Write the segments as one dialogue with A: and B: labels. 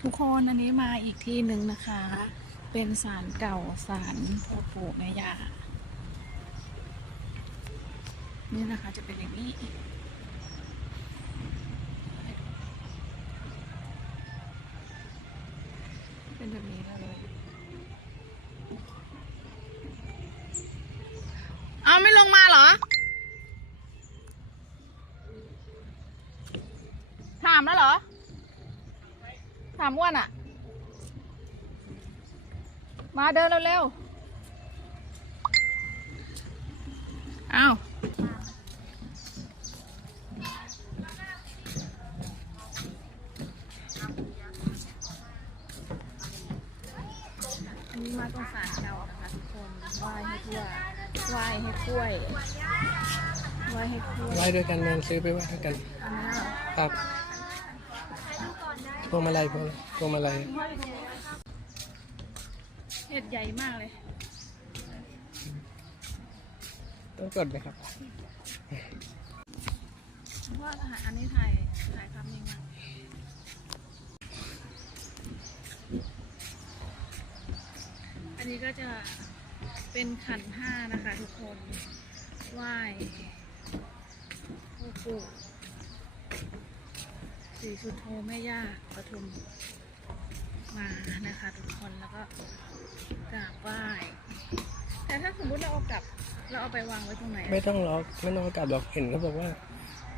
A: ทุกคนอันนี้มาอีกที่หนึ่งนะคะ เป็นศาลเก่าศาลพ่อปู่แม่ย่านี่นะคะจะเป็นอย่างนี้เป็นแบบนี้เลยเอาไม่ลงมาเหรอ ถามแล้วเหรอ ถามอ้วนอะ มาเดินเร็วๆอ้าวอันนี้มาตรงศาลเก่านะคะทุกคนไหว้ให้ทั่วไหว้ให้กล้วยไหว้ให้กล้วย
B: ไหว้ด้วยกันแมนซื้อไปไหว้ด้วยกัน
A: อันนี้เหรอ
B: ครับ พวงมาลัยพวงพวงมาลัย
A: เห็ดใหญ่มากเลย
B: ต้องกดไหมครับ
A: ว่าอาหารอันนี้ถ่ายถ่ายทำยังไงอันนี้ก็จะเป็นขันห้านะคะทุกคน ไหว้พ่อปู่ สีสุดโทแม่ย่าปทุมมานะคะ ทุกคนแล้วก็กราบไหว้แต่ถ้าสมมติเราเอากลับ เราเอาไปวางไว้ตรงไหนอะ
B: ไม่ต้องล็อกไม่ต้องเอากลับหรอกเห็นเขาบอกว่า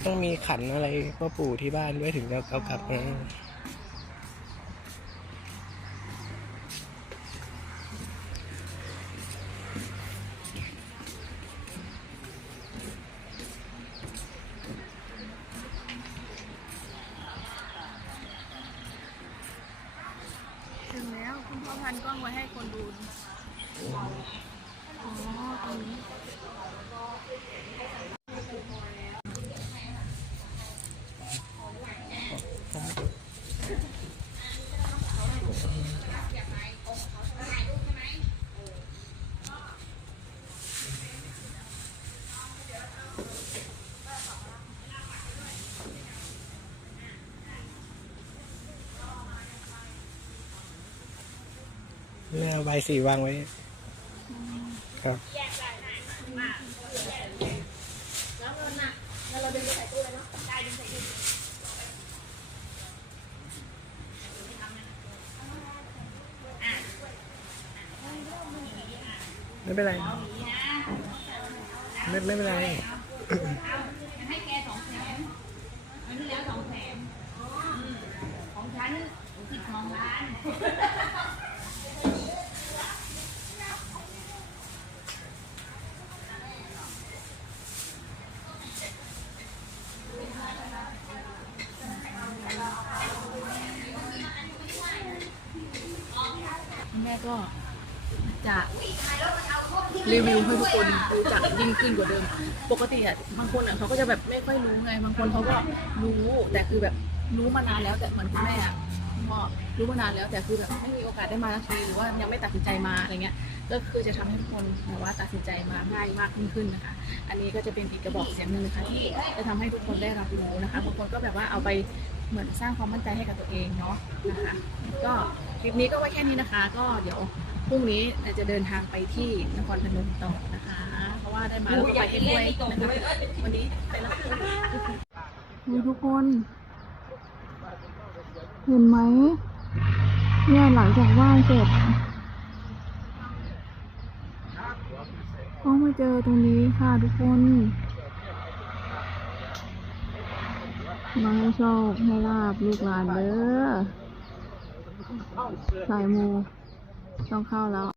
B: ต้องมีขันอะไรพ่อปู่ที่บ้านด้วยถึงจะเอากลับมา
A: ถึงแล้วคุณ พันกล้องไว้ให้คนดูนะคะอ๋อตรงนี้
B: แม่เอาใบสีวางไว้ ครับไม่เป็นไร ไม่ไม่เป็นไร
C: ให้แกสองแสนอันที่แล้วสองแสนของฉันสิบสองล้าน
A: ม่ก็จะรีวิวให้ทุกคนรู้จักยิ่งขึ้นกว่าเดิม ปกติอะบางคนอะเขาก็จะแบบไม่ค่อยรู้ไง บางคนเขาก็รู้แต่คือแบบรู้มานานแล้วแต่เหมือนคุณแม่อะก็รู้มานานแล้วแต่คือแบบไม่มีโอกาสได้มาสักทีหรือว่ายังไม่ตัดสินใจมาอะไรเงี้ย ก็คือจะทำให้ทุกคนแบบว่าตัดสินใจมาง่ายมากขึ้นนะคะ อันนี้ก็จะเป็นอีกกระบอกเสียงหนึ่งนะคะที่จะทำให้ทุกคนได้รับรู้นะคะบางคนก็แบบว่าเอาไปเหมือนสร้างความมั่นใจให้กับตัวเองเนาะนะคะ ก็ คลิปนี้ก็ไว้แค่นี้นะคะ ก็เดี๋ยวพรุ่งนี้จะเดินทางไปที่นครพนมต่อนะคะ เพราะว่าได้มาแล้วก็ไปให้ด้วยนะคะวันนี้ไปแล้วนี่ทุกคน เห็นไหมเนี่ยหลังจากไหว้เสร็จก็มาเจอตรงนี้ค่ะทุกคนมาให้โชคให้ลาบลูกหลานเด้อ สายมูต้องเข้าแล้ว